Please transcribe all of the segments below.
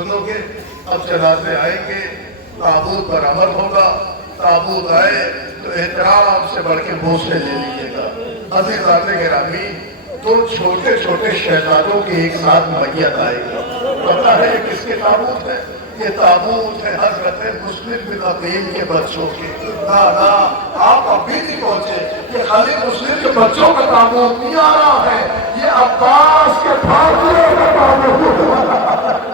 सुनो कि अब जनाजे आएंगे, ताबूत बरामद होगा, ताबूत आए तो एहतराम से बढ़ के बोझे ले लीजिएगा। अज़ीज़ान गिरामी, दो छोटे छोटे शहजादों की एक साथ मैयत आएगी। पता है किसके ताबूत है? ये ताबूत है हजरत मुस्लिम बिन अकील के बच्चों के। ना ना, आप अभी नहीं पहुंचे, ये खाली मुस्लिम के बच्चों का ताबूत नहीं आ रहा है, ये अब्बास के भाइयों का ताबूत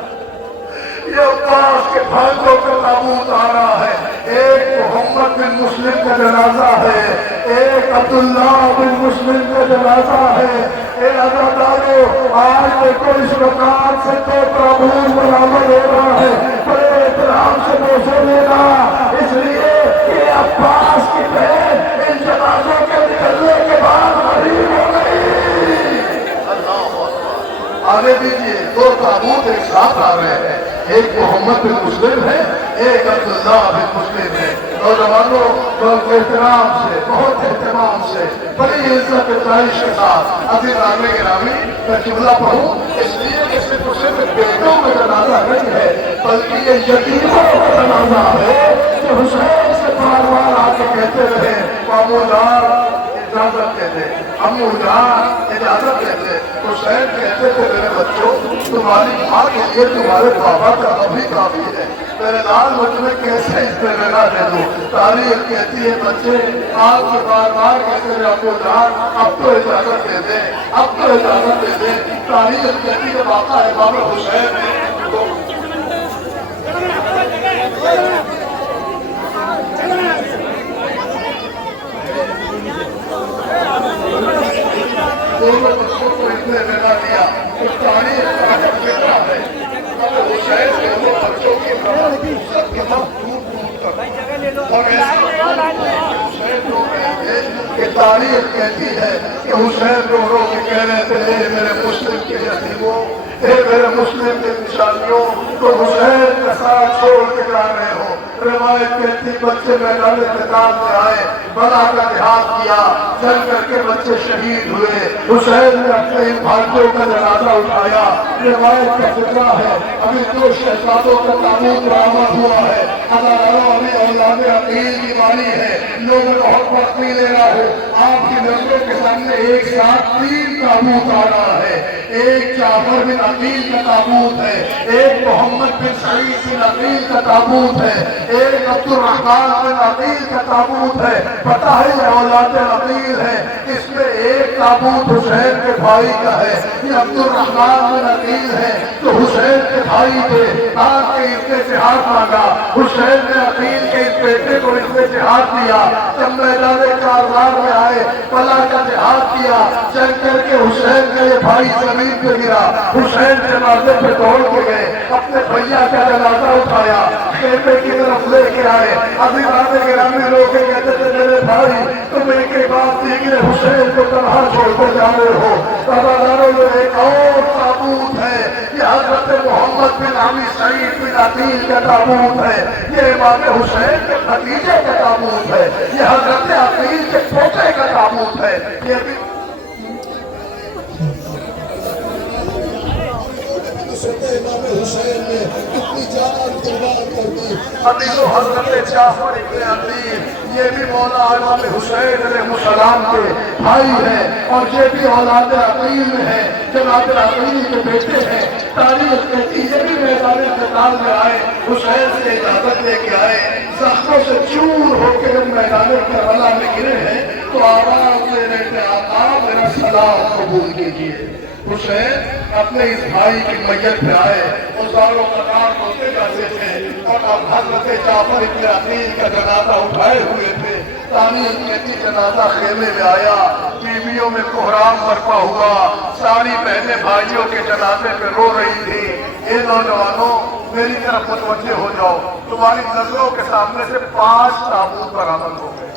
ये अब्बास के भाइयों का ताबूत आ रहा है। एक मोहम्मद बिन मुस्लिम का जनाजा है, एक अब्दुल्ला बिन मुस्लिम का जनाजा है। आज देखो इस मकान से तो ताबूत बरामद हो रहा है, बड़े एहतराम से बोझे लेना, इसलिए कि अब्बास की बहन इन जनाजों के निकलने के बाद गरीब हो गई। आने दीजिए, दो ताबूत एक साथ आ रहे हैं, एक मोहम्मद बिन मुस्लिम है, एक अब्दुल्ला बिन मुस्लिम है। नौजवानों, बहुत एहतराम से, बहुत एहतमाम से, बड़ी इज्जत इज़्ज़त के साथ अज़ीज़ान गिरामी, मैं जुमला पढ़ूं इसलिए कि सिर्फ सिर्फ बेटों का जनाजा नहीं है, बल्कि ये यतीमों का जनाजा है जो हुसैन से बार बार आके कहते रहे, मामू जान इजाजत दे दे, अम्मू जान इजाजत दे दे। हुसैन कहते थे, मेरे बच्चों, तुम्हारी माँ के लिए तुम्हारे बाबा का अभी काफी है, मेरे लाल मुझमें कैसे इस्तेमेना दे दो। तारीख कहती है, बच्चे आपके बार बार कहते रहे, अम्मू जान अब तो इजाजत दे दे, अब तो इजाजत दे दे। तारीख कहती है, बाका है बाबा हुसैन ने दोनों बच्चों को इसने मिला दिया। तो तारीख है, अब हुसैन ने दोनों बच्चों की सबके सब दूर दूर तक और हुसैन रो रहे थे कि तारीख कहती है कि हुसैन रो रो के कह रहे थे, मेरे मुस्लिम के यतीमों, मेरे मुस्लिम के निशानियों, तो हुसैन का साथ छोड़ के जा रहे हो। रिवायत कहती, बच्चे मैदान किताब में आए, बड़ा का जिहाद किया, चल करके बच्चे शहीद हुए। हुसैन ने अपने इन भाइयों का जनाजा उठाया। रिवायत का जिक्र है, अभी दो शहजादों का ताबूत बरामद हुआ है। अगर अभी औलाद अकील की वाली है, लोग बहुत वक्त नहीं ले रहा हो, आपकी नजरों के सामने एक साथ तीन ताबूत आ रहा है। एक जाफर बिन अकील का ताबूत है, एक मोहम्मद बिन सईद बिन अकील का ताबूत है, एक अब्दुर्रहमान बिन अकील का ताबूत है। पता है ये औलाद अकील है, इसमें एक ताबूत हुसैन के भाई का है। ये अब्दुर्रहमान बिन अकील है तो हुसैन के भाई थे, आके इसने जिहाद मांगा। हुसैन ने अकील के इस बेटे को इसने जिहाद दिया। जब मैदान कारवार में आए, बला का जिहाद किया, चल करके हुसैन का ये भाई जमीन पे गिरा। हुसैन जनाजे पे दौड़ के गए, अपने भैया का जनाजा उठाया, खेमे की तरफ लेके आए। अज़ीज़ान गिरामी लोग कहते थे, मेरे भाई तुम एक के बाद तीसरे हुसैन को तनहा छोड़ते जा रहे हो। रज़ादारों में एक और ताबूत है, ये हज़रत मोहम्मद बिन अली सईद बिन अकील का ताबूत है, ये इमाम हुसैन के भतीजे का ताबूत है, ये हज़रत अकील के पोते का ताबूत है। ये भी इमाम हुसैन ने अपनी जान कुर्बान कर दी। अभी तो हज़रत जाफर इब्न अकील, ये भी मौला इमाम हुसैन अलैहिस्सलाम के भाई है, और ये भी औलाद अकील में है, जनाब अकील के बेटे हैं। तारीख कहती है, ये भी मैदान क़िताल में आए, हुसैन से इजाजत लेके आए, जख्मों से चूर होकर जब मैदान करबला में गिरे हैं तो आवाज दे रहे थे, आका मेरा सलाम कबूल कीजिए। हुसैन अपने इस भाई की मैयत पे आए, उजारों कतार होते जाते थे, और अब हज़रत जाफर इब्न अकील का जनाजा उठाए हुए थे। तारीख कहती जनाजा खेमे में आया, बीवियों में कोहराम बरपा हुआ, सारी बहनें भाइयों के जनाजे पे रो रही थी। ये नौजवानों, मेरी तरफ मुतवज्जे हो जाओ, तुम्हारी नजरों के सामने से 5 ताबूत बरामद हो गए।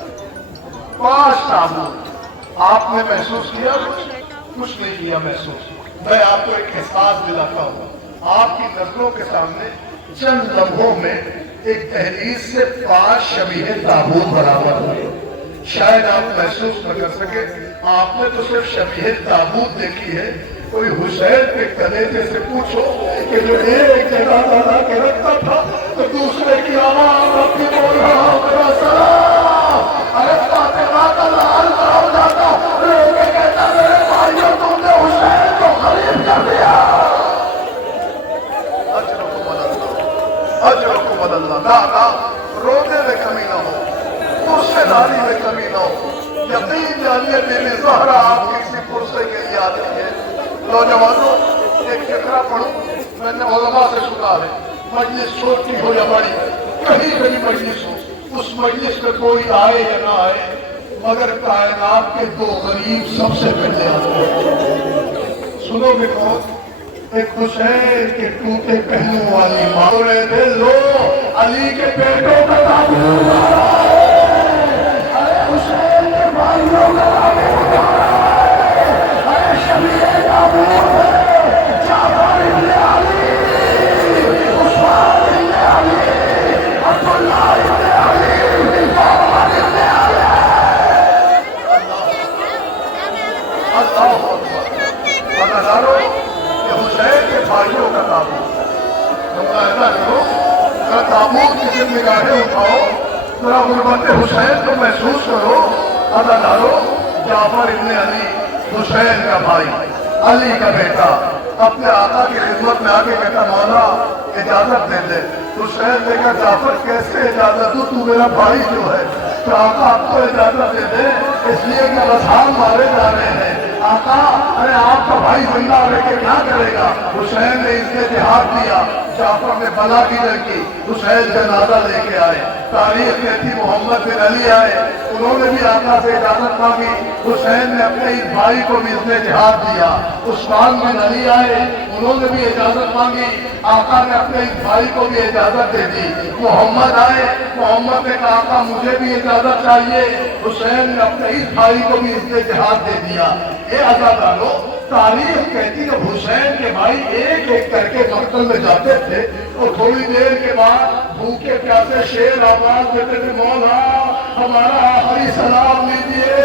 5 ताबूत। आपने महसूस किया? कुछ नहीं किया महसूस। मैं आपको एक एहसास दिलाता हूँ, आपकी नजरों के सामने चंद लम्हों में एक तहरीर से 5 शबीह ताबूत बरामद हुए। शायद आप महसूस न कर सके, आपने तो सिर्फ शबीह ताबूत देखी है, कोई हुसैन के कलेजे से पूछो कि जो एक जगह लगा के रखता था तो दूसरे की आवाज अपनी बोल रहा मेरा सलाम। अरे फातिमा का लाल हो जाता, लोग कहता मेरे भाइयों तुमने हुसैन को खरीद कर दिया। अजरकुम अल्लाह। ना रोने में कमी ना हो, पुरसेदारी में कमी ना हो। यकीन जानिए बीबी ज़हरा आपकी किसी पुरसे के लिए आती है। नौजवानों एक फिक्रा पढ़ो, मैंने उलमा से सुना है, मजलिस छोटी हो या बड़ी, कहीं कहीं मजलिस हो, उस मजलिस में कोई आए या ना आए, मगर कायनात के दो गरीब सबसे पहले आते हैं। सुनोगे कौन? एक हुसैन के टूटे पहलू वाली माँ थे, लो अली के पेटों का ताबूत आ रहा है। अरे हुसैन के भाइयों का ताबूत आ रहा है। अरे शबीए ताबूत है, जाफर इब्न अली, उस्मान इब्न अली, अब्दुल्लाह इब्न अली, मोहम्मद इब्न अली। अल्लाह अल्लाह हुसैन के भाइयों का ताबूत। ऐसा करो, जरा ताबूत की जिन निगाहें उठाओ, जरा गुरबत हुसैन को महसूस करो। अदा डालो, जाफर इब्न अली हुसैन का भाई, अली का बेटा, अपने आका की खिदमत में आके कहता मौला इजाजत दे दे। हुसैन ने कहा जाफर कैसे इजाजत दूं, तू मेरा भाई जो है। तो आका आपको इजाजत दे दे, इसलिए कि रसाल मारे जा रहे हैं। आका अरे आपका भाई जिंदा लेके क्या करेगा? हुसैन ने इसने जिहाद दिया, जाफर ने बला की लड़की, हुसैन जनाजा लेके आए। तारीख में थी मोहम्मद बिन अली आए, उन्होंने भी आका से इजाजत मांगी। हुसैन ने अपने इस भाई को भी इसने जिहाद दिया। उस्मान बिन अली आए, उन्होंने भी इजाजत मांगी, आका ने अपने इस भाई को भी इजाजत दे दी। मोहम्मद आए, मोहम्मद ने कहा आका मुझे भी इजाजत चाहिए, हुसैन ने अपने इस भाई को भी इसने जिहाद दे दिया। ये आजादारो तारीख कहती है हुसैन के भाई एक एक करके मकतल में जाते थे, और थोड़ी देर के बाद भूखे प्यासे शेर आवाज देते थे मौला हमारा आखिरी सलाम लीजिए।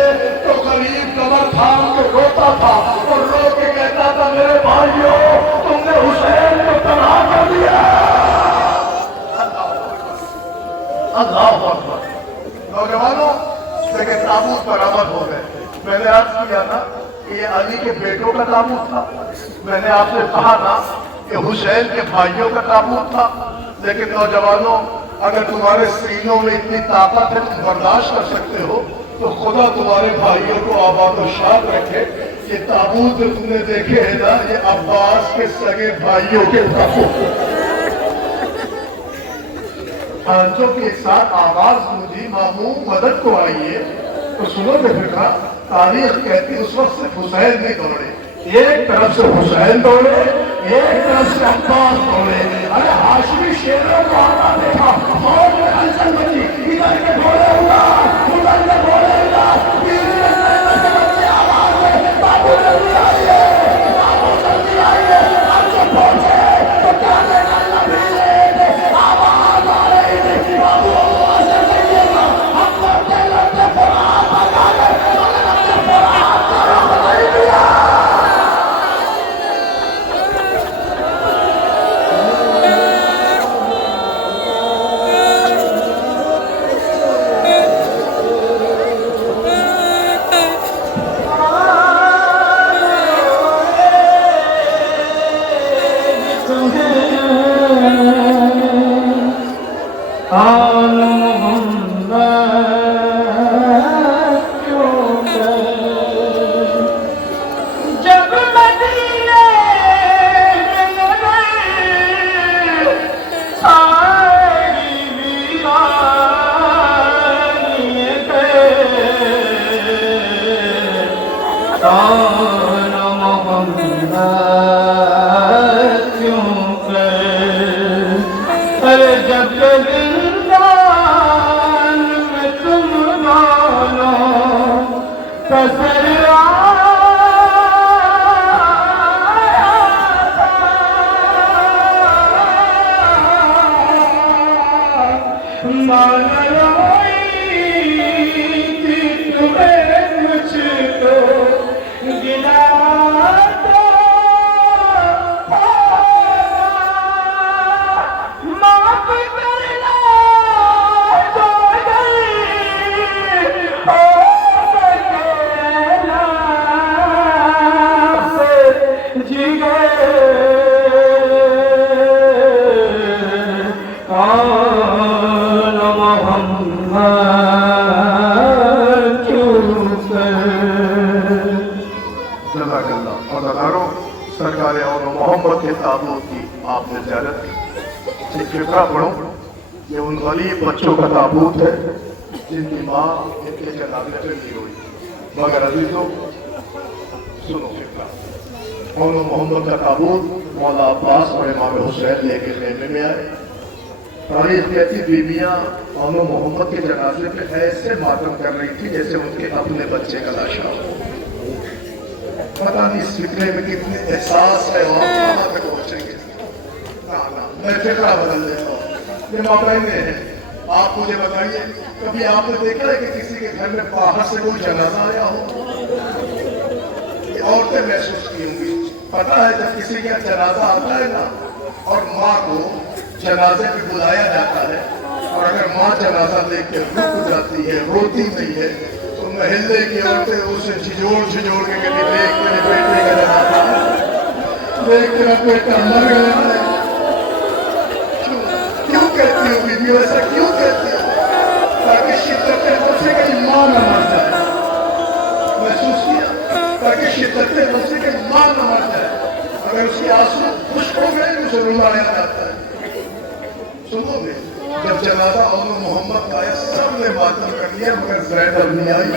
तो गरीब कमर थाम के रोता था और रो के कहता था मेरे भाइयों तुमने हुसैन को तबाह कर दिया। अल्लाह अकबर। नौजवानों लेकिन ताबूत बरामद हो गए। मैंने अर्ज किया था कि ये अली के बेटों का ताबूत था, मैंने आपसे कहा था कि हुसैन के भाइयों का ताबूत था। लेकिन नौजवानों अगर तुम्हारे सीनों में इतनी ताकत है तुम बर्दाश्त कर सकते हो तो खुदा तुम्हारे भाइयों को आबाद और शाद रखे। ये ताबूत जो तुमने देखे है ना, ये अब्बास के सगे भाइयों के ताबूत। हाथों के साथ आवाज गूंजी मामू मदद को आइए। तो सुनोगे फिक्रा, तारीख कहती उस वक्त से हुसैन नहीं दौड़े, एक तरफ से हुसैन दौड़े, एक तरफ से अब्बास दौड़े। अरे हाशमी शेरों को आता देखा, फौज में हलचल मची, इधर के घोड़े हुआ, उधर के घोड़े हुआ, आवाज है बाबू जल्दी आइए, बाबू जल्दी आइए। अब जो पहुंचे तो क्या देखा आवाज आ रही थी, बाबू ऐसे कहिएगा हम लड़ते लड़ते फरार भगा गए, फरार करो नहीं दिया। गिला तो एक फिक्रा पढ़ो, ये उन गरीब बच्चों का ताबूत है जिनकी माँ इनके जनाजे पे नहीं हुई। मगर अजीजों सुनो फिक्रा, मौला मोहम्मद का ताबूत मौला अब्बास और इमाम हुसैन लेके खेमे में आए। तारीख कहती बीबियां मौला मोहम्मद के जनाजे पे ऐसे मातम कर रही थी जैसे उनके अपने बच्चे का लाशा हो। पता नहीं इस फिक्रे में कितने एहसास है और कहाँ तक पहुंचेंगे। मैं फिक्रा बदल देता हूँ। ये माँ बहने हैं, आप मुझे बताइए, कभी आपने देखा है कि किसी के घर में बाहर से कोई जनाजा आया हो? औरतें महसूस की होंगी। पता है जब किसी का जनाजा आता है ना और माँ को जनाजे पे बुलाया जाता है और अगर माँ जनाजा देख के रुक जाती है, रोती नहीं है, तो महल्ले की औरतें उसे झिझोड़ के कहती देख मेरे बेटे का जनाजा, देख मेरा बेटा मर गया है। क्यों कहती हो बीवी ऐसा क्यों कहती हो? ताकि शिद्दत नफ्स की माँ न मर जाए। महसूस किया? ताकि शिद्दत नफ्स की माँ न मर जाए। अगर उसके आंसू खुश्क हो गए तो उसे रुलाया जाता है। सुनोगे जब जनाजा मौला मोहम्मद का आया सबने मातम कर लिया मगर ज़ैनब नहीं आई।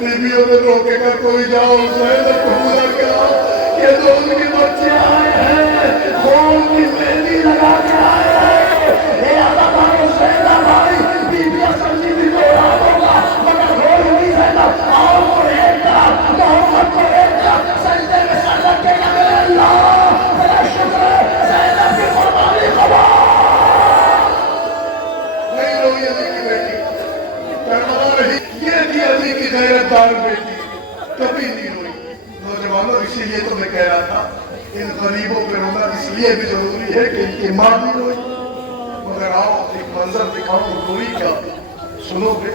बीवियों ने रोके कर कोई जाओ ज़ैनब को बुला के लाओ, ये तो उनके बच्चे आए हैं, खून की मेहंदी लगा के आए हैं। ये आला भाई ज़ैनब भाई बीवियां समझी थी तो याद होगा मगर हो नहीं ज़ैनब। आओ को एक तरफ मोहम्मद को एक तरफ सजदे में सर रख के कहे अल्लाह तेरा शुक्र है ज़ैनब की कुर्बानी कबूल। ये थी अली की गैरतदार बेटी, कभी नहीं रोई। नौजवानों इसीलिए तो मैं कह रहा था इन गरीबों पे रोना इसलिए भी जरूरी है कि इनकी माँ नहीं रोई। मगर आओ एक मंजर दिखाओ रोई का, सुनोगे।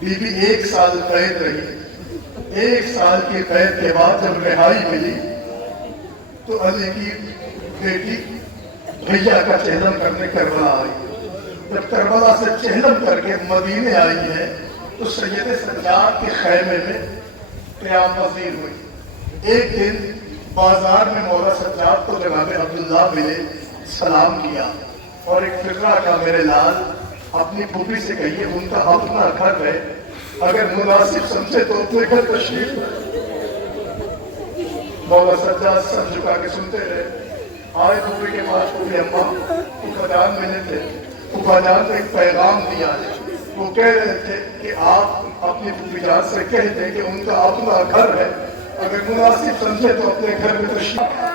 बीबी 1 साल कैद रही। 1 साल की कैद के बाद जब रिहाई मिली तो अली की बेटी भैया का चेहलम करने करबला आई। जब करबला से चेहलम करके मदीने आई है तो सैयद सज्जाद के खैमे में क़याम पज़ीर हुई। एक दिन बाजार में मौला सज्जाद को जनाब अब्दुल्ला मिले, सलाम किया और एक फिक्रा का मेरे लाल अपनी फूफी से कहिए उनका अपना घर है, अगर मुनासिब समझे तो अपने घर तशरीफ लाए। मौला सज्जाद सर झुका के सुनते रहे। आए फूफी के पास फूफी अम्मा फूफाजान मिले थे। फूफाजान ने एक पैगाम दिया है, वो कह रहे थे कि आप अपनी फूफीजान से कह दें कि उनका अपना घर है, अगर मुनासिब समझे तो अपने घर में तशरीफ।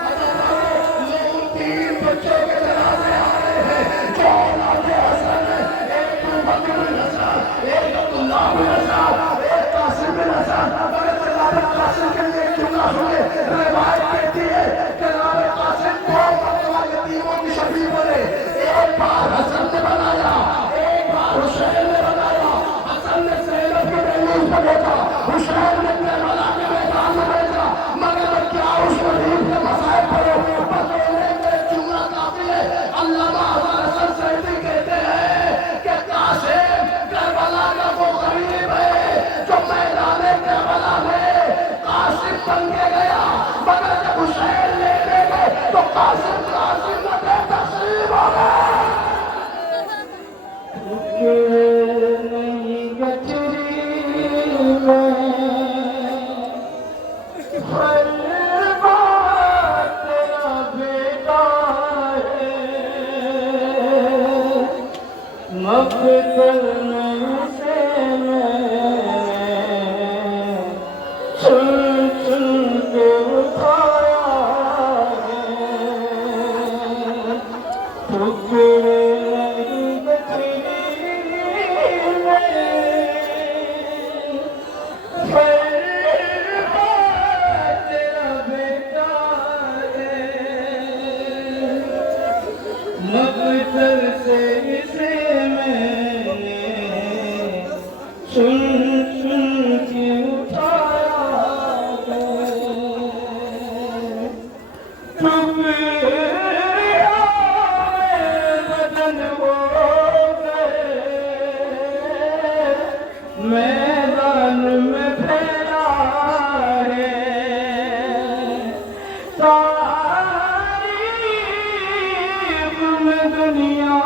دنیا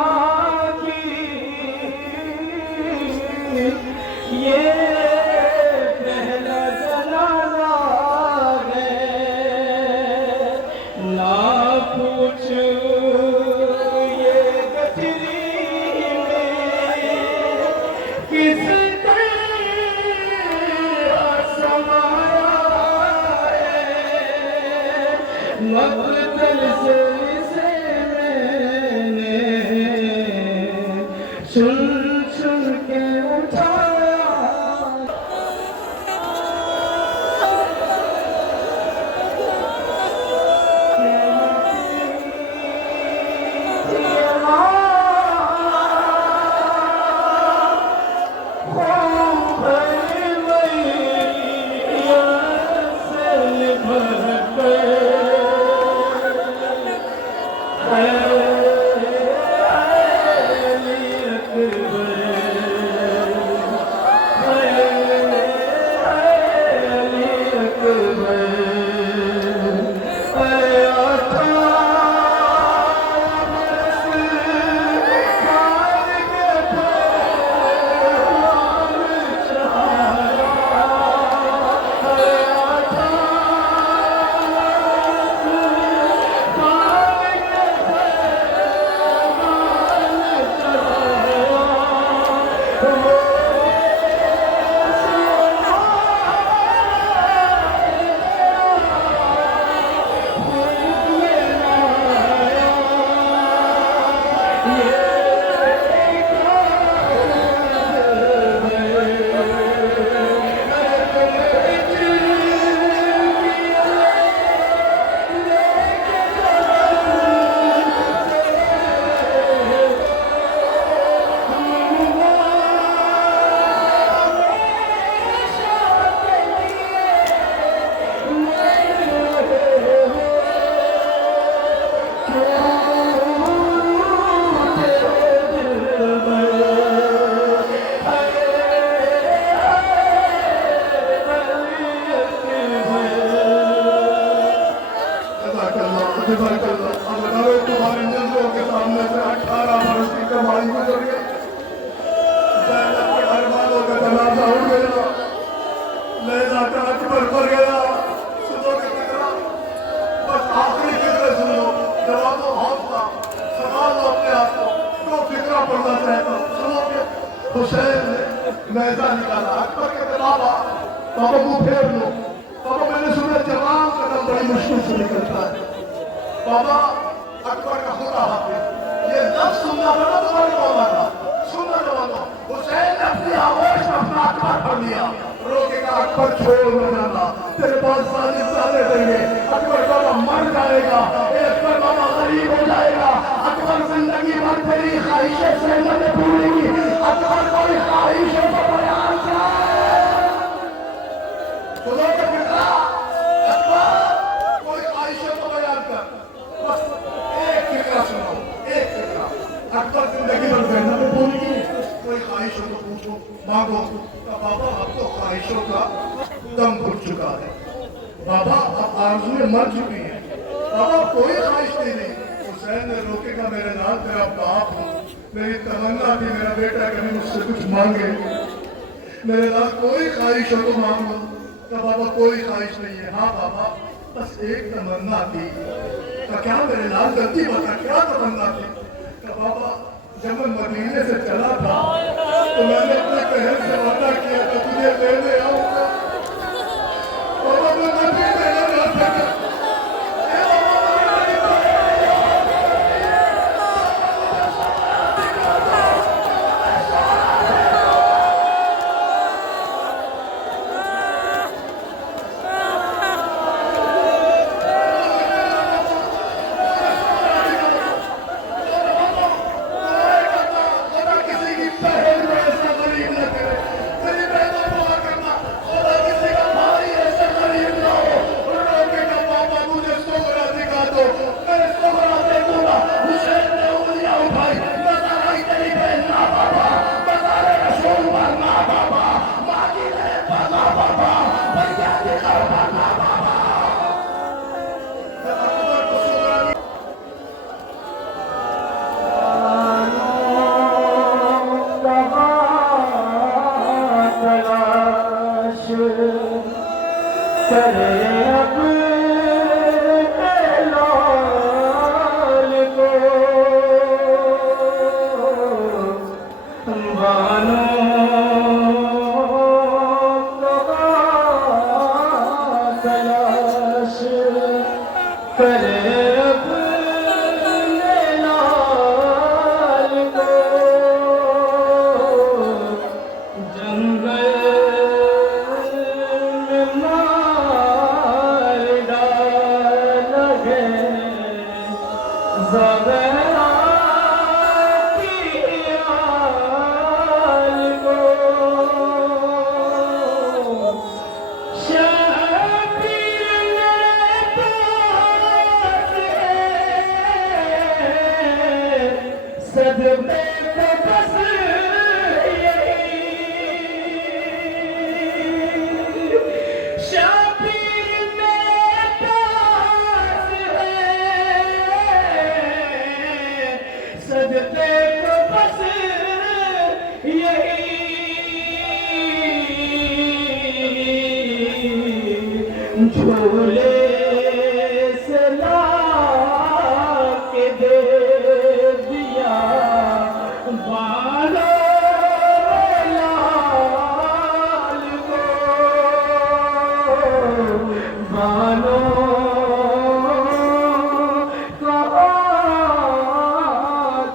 کی یہ پہلا جنازہ ہے، نہ پوچھ یہ گٹھری میں کس طرح سمایا ہے، مقتل سے سن سن کے اٹھایا، تمہارے نظروں کے سامنے سے 18 برس کی کمائی گزر گئی، زینب کے ہر والوں کا جنازہ اٹھ گیا، لیلا کا اکبر پر گیا، سنو کے فکرہ، بس آخری فکرے سن لو، جواب و حوصلہ، سوال لو اپنے آپ کو، جو فکرہ پڑھنا چاہتا ہوں، سنو کے حسین نے نیزہ نکالا، اکبر کے بابا کو پھیر لو، بابا میں نے سنا جوان قدم بڑی مشکل سے نکلتا ہے، بابا اکبر کا خدا حافظ، یہ لفظ سننا بنا تمہارے مولانا، سننا جوانو، حسین نے اپنی آواز میں اپنا اکبر پڑھ لیا، روکے کا اکبر چھوڑ نہ جانا، تیرے پاس سالی سالے دیں گے، اکبر بابا مر جائے گا، اکبر بابا غریب ہو جائے گا، اکبر زندگی بھر تیری خواہشیں سے نہ پورے گی، اکبر کوئی خواہشوں کو بیان کرائے، سنو کے فکرہ، اکبر کوئی خواہشوں کو بیان کر، بس ایک فکرہ سنو، ایک فکرہ، اکبر زندگی بھر زینب نے پوری کی، کوئی خواہشوں کو پوچھو، مانگو، بابا اب تو خواہشوں کا دم گھٹ چکا ہے، بابا اب آرزویں مر چکی ہیں، بابا کوئی خواہش نہیں، حسین نے روکے گا میرے نال تیرا باپ ہوں، میری تمنا تھی میرا بیٹا کبھی مجھ سے کچھ مانگے، میرے نال کوئی خواہشوں کو مانگو، بابا کوئی خواہش نہیں ہے، ہاں بابا بس ایک تمنا تھی، کیا میرے لال غلطی بتا کیا تمنا تھی، بابا جب میں مدینے سے چلا تھا تو میں نے اپنے بہن سے وعدہ کیا تھا تجھے لینے آؤں گا، بابا میں مدینے نہ جا سکا، کرے اپنے لال کو بانوں کا تلاش کرے اپنے لال کو جنگل میں مار ڈالا ہے زغرا کی آل کو شبیر میرے پاس ہے صدقے کو بس شبیر میرے پاس ہے صدقے کو بس یہی جھولے سے لا کے دے دیا بالوں لال کو بالوں کا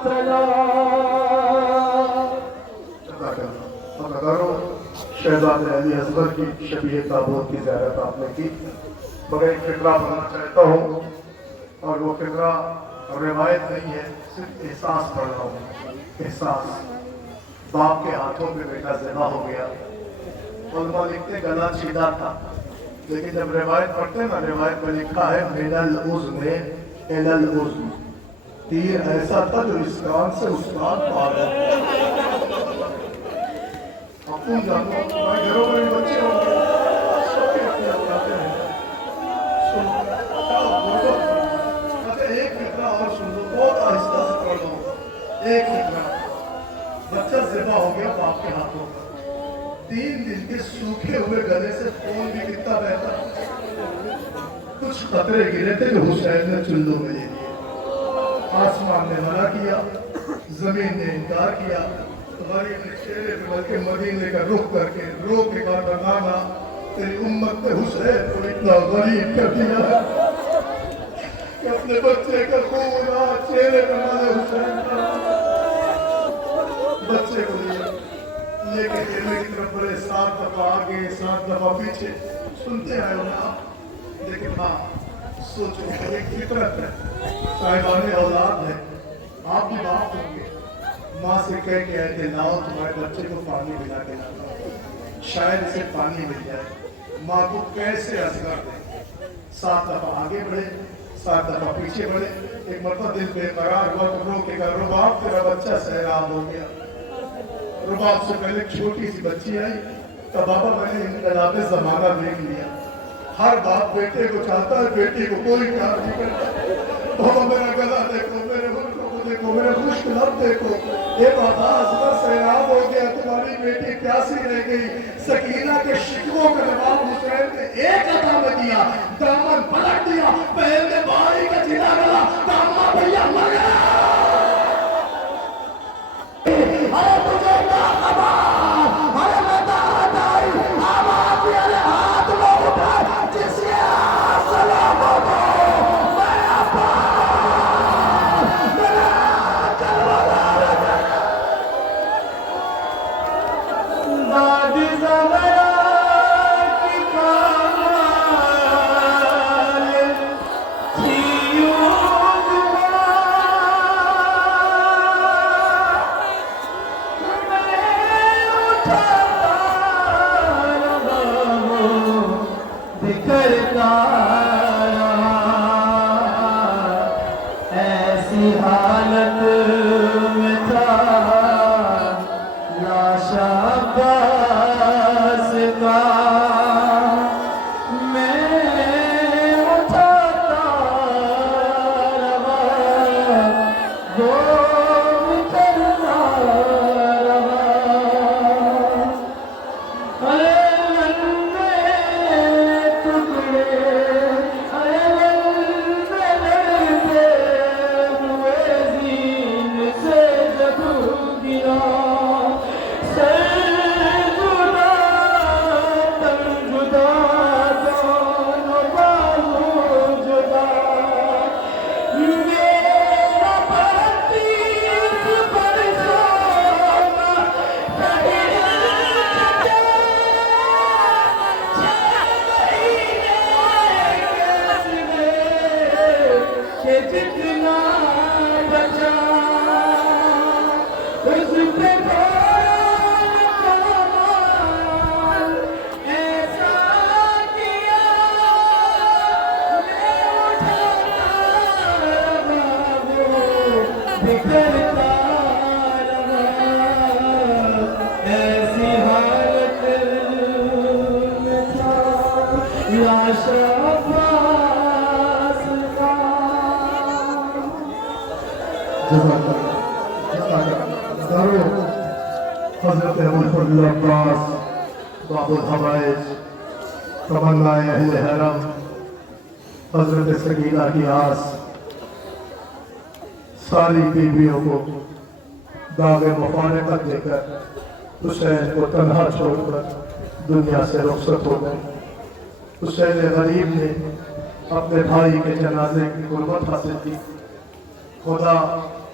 چلا شہزاد علی اصغر کی شبیہ تابوت کی زیارت آپ نے کی مگر ایک فقرہ پڑھنا چاہتا ہوں اور وہ فقرہ روایت نہیں ہے صرف احساس پڑھ رہا ہوں احساس باپ کے ہاتھوں پہ بیٹا ذبح ہو گیا علماء لکھتے گلا چھیدا تھا لیکن جب روایت پڑھتے ہیں نا روایت میں لکھا ہے من العزم الی العزم تیر ایسا تھا جو اس کان سے اس کان پار ہے اپن جانو میں گھروں میں بچے ہوں گے سب کے اپنے اپناتے ہیں ایک فقرہ اور سن لو بہت آہستہ سے پڑھ لو ایک فقرہ بچہ ذبح ہو گیا باپ کے ہاتھوں پر 3 دن کے سوکھے ہوئے گلے سے خون بھی کتنا بہتا کچھ قطرے گرے تھے جو حسین نے چلوں میں لے لیے آسمان نے منع کیا زمین نے انکار کیا غریب نے چہرے پہ بلکہ مدینے کا رخ کر کے رو کے کہا نانا تیری امت نے حسین کو اتنا غریب کر دیا کہ اپنے بچے کا خون چہرے پہ مانے حسین کا بچے کو لے کے کیمے کی طرف بڑے 7 دفعہ آگے 7 دفعہ پیچھے سنتے آئے ہو نا لیکن ہاں سوچو ایک فطرت ہے صاحبان اولاد ہے آپ بھی باپ ہوں گے ماں سے کہہ کے آئے تھے لاؤ تمہارے بچے کو پانی ملا کے لاؤ شاید اسے پانی مل جائے ماں کو کیسے اصغر دیں 7 دفعہ آگے بڑھے 7 دفعہ پیچھے بڑھے ایک مرتبہ دل بے قرار ہوا تو رو کے کہا رباب تیرا بچہ سیراب ہو گیا رباب سے پہلے چھوٹی سی بچی آئی تو بابا میں نے انقلاب زمانہ دیکھ لیا ہر باپ بیٹے کو چاہتا ہے بیٹی کو کوئی پیار نہیں کرتا بابا میرا گلا دیکھو میرے ملک کو دیکھو میرے خشک لب دیکھو یہ بابا اصغر سیراب ہو گیا تمہاری بیٹی پیاسی رہ گئی سکینہ کے شکووں کا جواب حسین نے ایک عطا میں دیا دامن پلٹ دیا پہل نے بھائی کا جنا گلا دامہ بھیا مر گیا ارے تجھے کیا خبر ارے میں داد آئی آواز بھی ارے ہاتھ میں اٹھا جس کے سلام ہو میں اپا میرا کربلا دادی زمرا کی کمال تھی کرتا ایسی حالت میں تھا لاش عباس کا میں اٹھاتا رہا گم کرتا رہا ارے पे कमाल ऐसा किया मैं उठाता रहा बिखरता रहा ऐसी हालत में था लाश अब्बास का हजरत अबुल अब्बास बाबुल हवाइज तमन्नाए अहले हरम हजरत सकीना की आस सारी बीवियों को दागे मुफारकत देकर हुसैन को तन्हा छोड़कर दुनिया से रुखसत हो गए। हुसैन गरीब ने अपने भाई के जनाजे की गुर्बत हासिल की। खुदा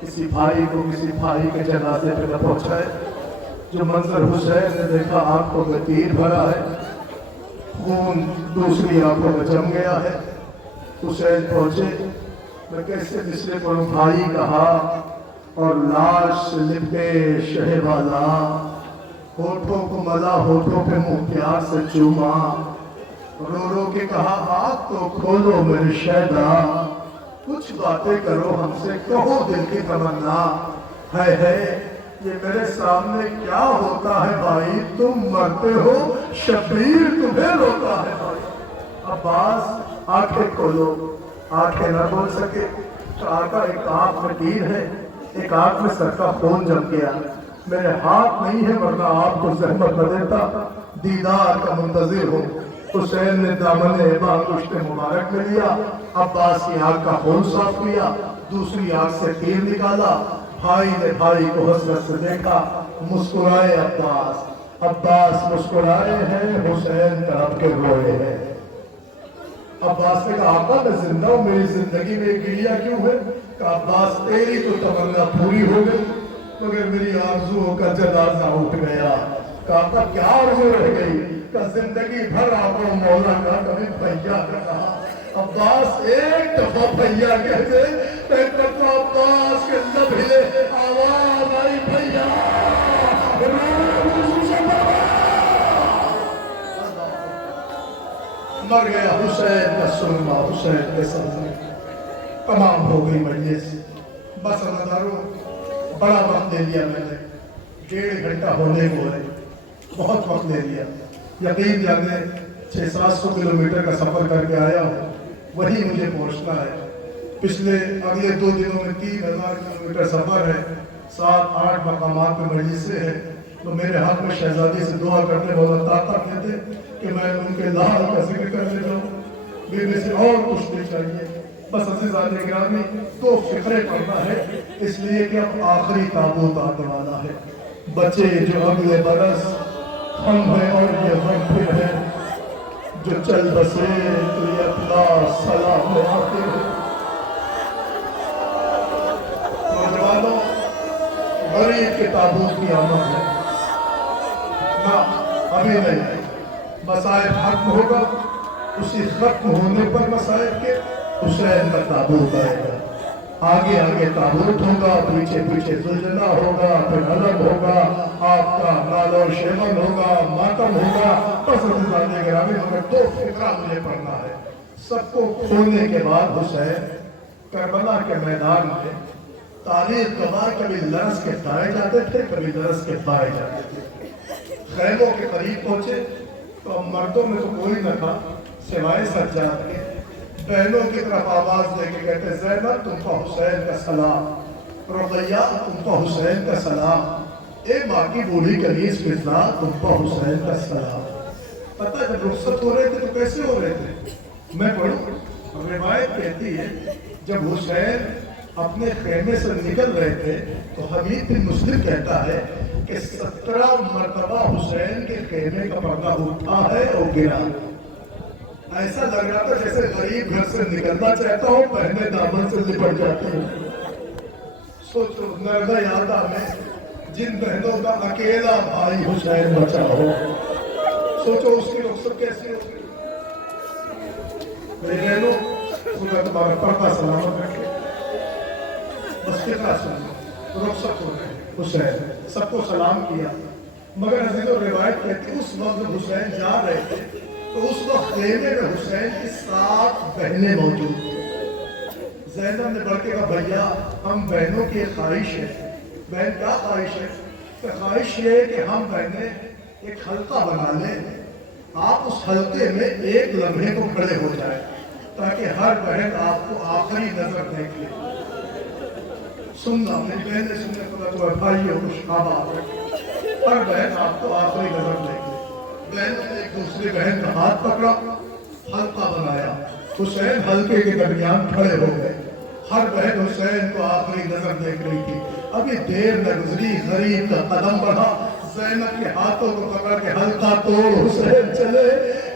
किसी भाई को किसी भाई के जनाजे पे न पहुंचाए। जो मंजर हुसैन ने देखा आंखों में तीर भरा है, खून दूसरी आंखों में जम गया है। हुसैन पहुंचे, मैं कैसे मिसरे पढ़ूं भाई कहा और लाश लिपटे शहवाला होठों को मला होठों पे मुंह प्यार से चूमा रो रो के कहा आँख तो खोलो मेरे शहदा कुछ बातें करो हमसे कहो दिल की तमन्ना है ये मेरे सामने क्या होता है भाई तुम मरते हो शबीर तुम्हें रोता है भाई। अब्बास आंखें खोलो, आंखें न खोल सके तो आका एक आंख में तीर है, एक आंख में सर का खून जम गया। मेरे हाथ नहीं है वरना आपको जहमत न देता, दीदार का मुंतजिर हूँ। हुसैन ने दामन अंगुष्ठ मुबारक में लिया, अब्बास की आंख का खून साफ किया, दूसरी आंख से तीर निकाला। भाई ने भाई को हसरत से देखा, मुस्कुराए अब्बास। अब्बास मुस्कुराए हैं, हुसैन तरफ के रोए हैं। अब्बास ने कहा आका मैं जिंदा हूँ, मेरी जिंदगी में गिलिया क्यों है? कहा अब्बास तेरी तो तमन्ना पूरी हो गई मगर मेरी आरज़ुओं का जनाजा उठ गया। कहा क्या आरज़ू रह गई? का जिंदगी भर आपको मौला का कभी भैया का कहा। अब्बास एक दफा भैया कहते तो अब्बास के लब हिले, आवाज आई भैया। मर गया हुसैन का सुरमा, हुसैन के सामने तमाम हो गई मजलिस। बस नजारों बड़ा वक्त ले लिया मैंने, 1.5 घंटा होने को है, बहुत वक्त ले लिया। यकीन जाने 600-700 किलोमीटर का सफर करके आया हूँ, वही मुझे पहुँचना है। पिछले अगले 2 दिनों में 3000 किलोमीटर सफर है, 7-8 मकामात में मजलिसें हैं। तो मेरे हाथ में शहजादी से दुआ करने वाला ताकत देते कि मैं उनके लाल का जिक्र कर ले जाऊँ, मेरे से और कुछ नहीं चाहिए। बस अज़ीज़ान गिरामी 2 फिक्रे पढ़ना है, इसलिए कि अब आखिरी ताबूत आने वाला है। बचे जो अगले बरस हम हैं और ये हम फिर हैं, जो चल बसे तो ये अपना सलाम आते हैं। नौजवानों गरीब के ताबूत की आमद है ना, अभी नहीं। मसाइब खत्म होगा, उसी खत्म होने पर मसाइब के हुसैन का ताबूत आएगा। आगे आगे ताबूत होगा, पीछे पीछे जुलजना होगा, फिर अलग होगा, आपका नाल और शेमन होगा, मातम होगा। बस गिरामी मगर 2 फिक्रा मुझे पढ़ना है। सबको खोलने के बाद हुसैन करबला के मैदान में तारीख गवाह कभी लरस के दाएं जाते थे, कभी लरस के बाएं जाते थे। खैमों के करीब पहुंचे तो मर्दों में तो कोई न था सिवाय सज्जाद के। बहनों की तरफ आवाज देके कहते ज़ैनब तुमको हुसैन का सलाम, रुक़ैया तुमको हुसैन का सलाम, ए माँ की बूढ़ी कनीज़ फिज़ा तुमको हुसैन का सलाम। पता है जब रुखसत हो रहे थे तो कैसे हो रहे थे? मैं पढ़ूं, रिवायत कहती है जब हुसैन अपने खेमे से निकल रहे थे तो हबीब बिन मुस्लिम कहता है कि 17 मरतबा हुसैन के खेमे का पर्दा उठा है और गिरा। ऐसा लग रहा था जैसे गरीब घर से निकलना चाहता हो, पहले दामन से लिपट जाते हो। सोचो नर्दा यादा में जिन बहनों का अकेला भाई हुसैन बचा हो, सोचो उसकी रुखसत कैसी होगी। मेरी बहनों खुदा तुम्हारा पर्दा सलामत रखे। बस कितना सुनो, رخصت ہو گئے حسین سب کو سلام کیا مگر حضرت روایت کہتی ہے اس وقت حسین جا رہے تھے تو اس وقت خیمے میں حسین کی 7 بہنیں موجود تھیں زینب نے بڑھ کے کہا بھیا ہم بہنوں کی ایک خواہش ہے بہن کیا خواہش ہے کہ خواہش یہ ہے کہ ہم بہنیں ایک حلقہ بنا لیں آپ اس حلقے میں ایک لمحے کو کھڑے ہو جائیں تاکہ ہر بہن آپ کو آخری نظر دیکھ لے سننا میری بہن نے سننے کو تو بھائی ہو خوش آباد ہر بہن آپ کو آخری نظر دیکھ لے بہنوں نے ایک دوسری بہن کا ہاتھ پکڑا حلقہ بنایا حسین حلقے کے درمیان کھڑے ہو گئے ہر بہن حسین کو آخری نظر دیکھ رہی تھی ابھی دیر نہ گزری غریب کا قدم بڑھا زینب کے ہاتھوں کو پکڑ کے حلقہ توڑ حسین چلے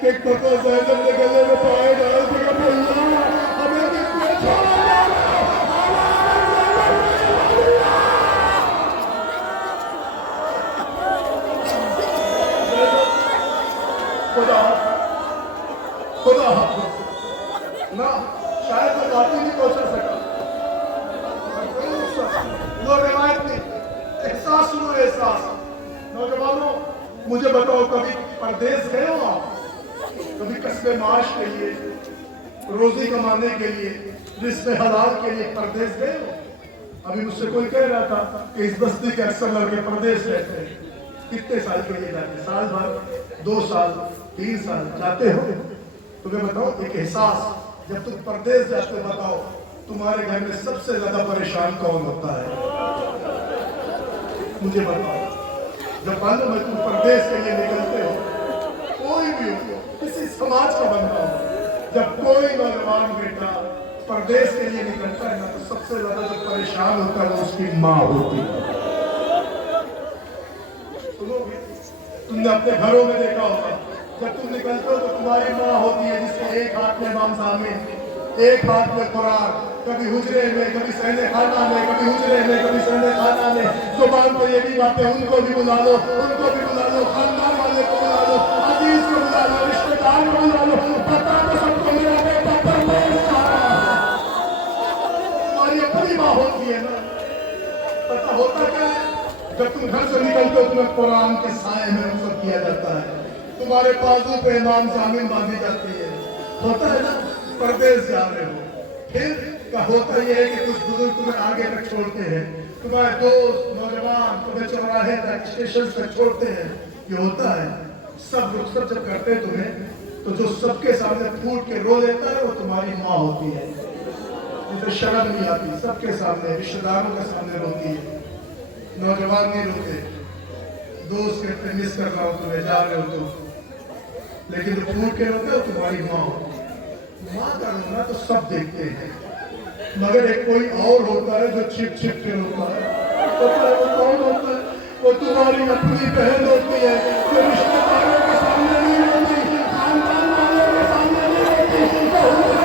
کہ پکڑ زینب نے گلے میں پائے ڈال کے کہا اللہ ہمیں کتنے چھوڑا خدا نہ شاید میں ذاتی نہیں پہنچا سکا وہ روایت نہیں احساس ہوا احساس نوجوانوں مجھے بتاؤ کبھی پردیس گئے ہو آپ کبھی قصبے معاش کے لیے روزی کمانے کے لیے رزق حلال کے لیے پردیس گئے ہو ابھی مجھ سے کوئی کہہ رہا تھا کہ اس بستی کے اکثر لڑکے پردیس رہتے ہیں کتنے سال کے لیے جاتے ہیں سال بھر 2 سال 3 سال جاتے ہو تمہیں بتاؤ ایک احساس جب تم پردیس جاتے ہو بتاؤ تمہارے گھر میں سب سے زیادہ پریشان کون ہوتا ہے مجھے بتاؤ جب معلوم ہے تم پردیس کے لیے نکلتے ہو کوئی بھی ہو کسی سماج کا بندہ ہو جب کوئی نوجوان بیٹا پردیس کے لیے نکلتا ہے نا تو سب سے زیادہ جو پریشان ہوتا ہے وہ اس کی ماں ہوتی ہے تم نے اپنے گھروں میں دیکھا ہوگا جب تم نکلتے ہو تو تمہاری ماں ہوتی ہے جس کے ایک ہاتھ میں امام ضامن ایک ہاتھ میں قرآن کبھی حجرے میں کبھی صحن خانہ میں کبھی حجرے میں کبھی صحن خانہ میں زبان پہ یہ بھی باتیں ان کو بھی بلا لو ان کو بھی بلا لو خاندان والے کو بلا لو عزیز کو بلا لو رشتہ دار کو بلا لو پتا تو سب کو میرا بیٹا پردیس جا رہا ہے تمہاری اپنی ماں ہوتی ہے نا پتا ہوتا کیا ہے جب تم گھر سے نکلتے ہو تمہیں قرآن کے سائے میں رخصت کیا جاتا ہے تمہارے بازو پہ امام ضامن باندھی جاتی ہے ہوتا ہے نا پردیس جا رہے ہو پھر کا ہوتا یہ ہے کہ کچھ بزرگ تمہیں آگے تک چھوڑتے ہیں تمہارے دوست نوجوان تمہیں چوراہے تک اسٹیشن تک چھوڑتے ہیں یہ ہوتا ہے سب رخصت جب کرتے ہیں تمہیں تو جو سب کے سامنے پھوٹ کے رو دیتا ہے وہ تمہاری ماں ہوتی ہے جسے شرم نہیں آتی سب کے سامنے رشتہ داروں کے سامنے روتی ہے نوجوان نہیں روتے دوست کہتے مس کر رہا ہو تمہیں جا رہے ہو تو لیکن جو پھوٹ کے روتے ہو تمہاری ماں ہوتی ہے ماں کا رونا تو سب دیکھتے ہیں مگر ایک کوئی اور ہوتا ہے جو چھپ چھپ کے روتا ہے وہ کون ہوتا ہے وہ تمہاری اپنی بہن ہوتی ہے جو رشتہ داروں کے سامنے نہیں روتی خاندان والوں کے سامنے نہیں روتی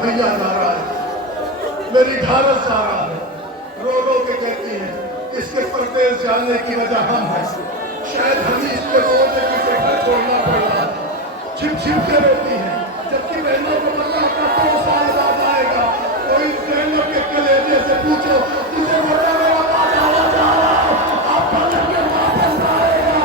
بھیا جا رہا ہے میری گھارس جا رہا ہے رو رو کے کہتی ہے اس کے پردیس جانے کی وجہ ہم ہیں شاید ہمیں اس کے رونے کی سے گھر چھوڑنا پڑا چھپ چھپ کے روتی ہے جبکہ بہنوں کو پتا ہوتا 2 سال بعد آئے گا کوئی بہنوں کے کلیجے سے پوچھو اسے بتا میرا بابا جا رہا ہے آپ پڑھ کے واپس آئے گا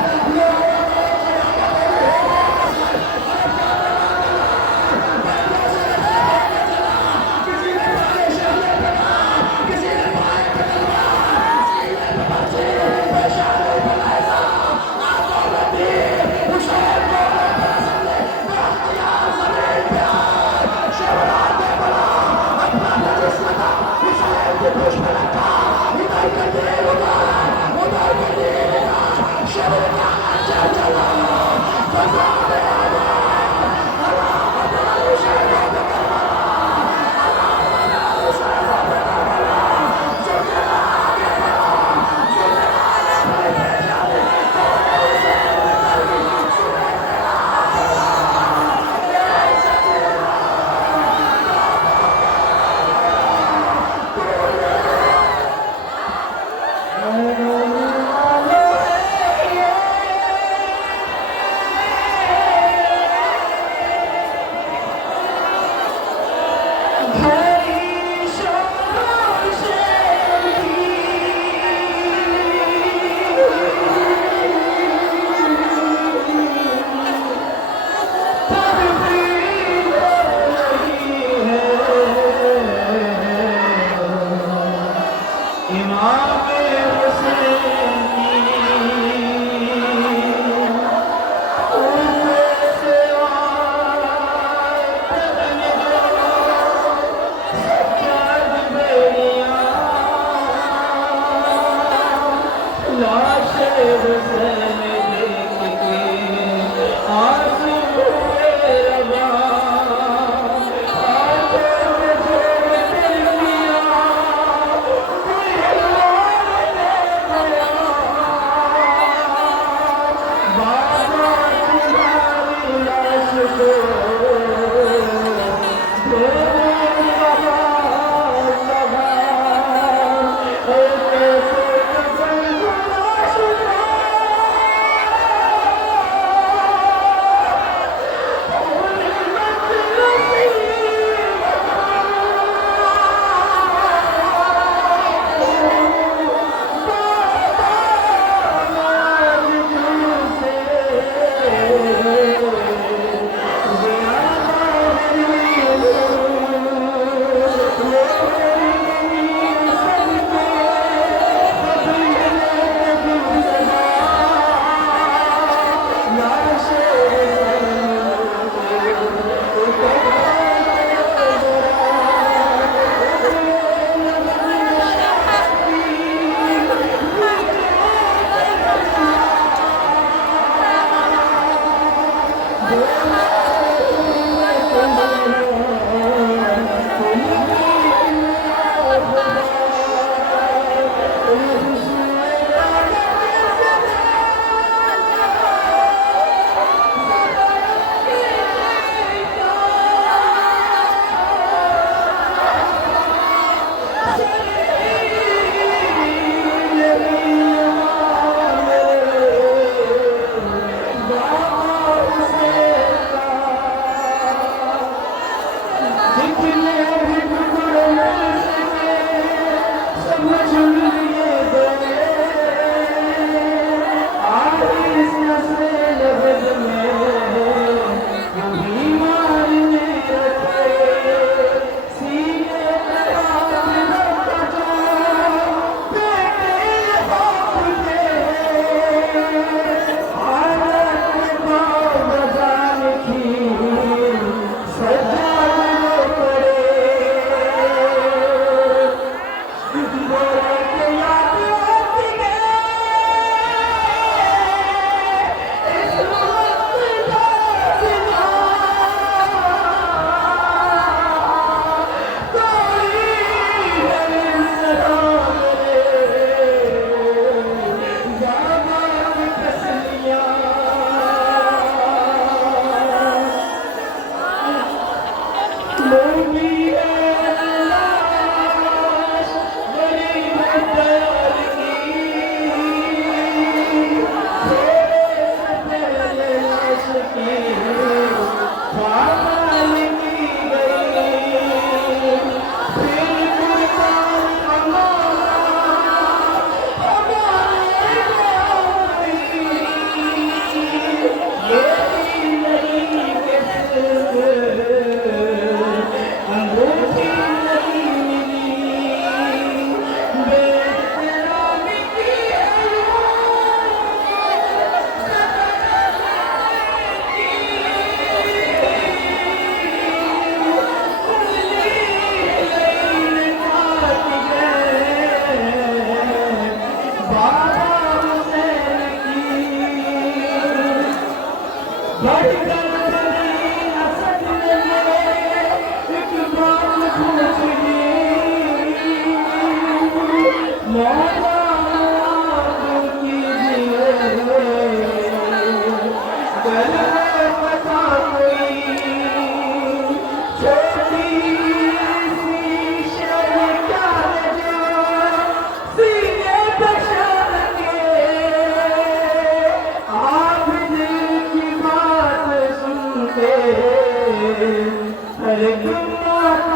ہر گناہ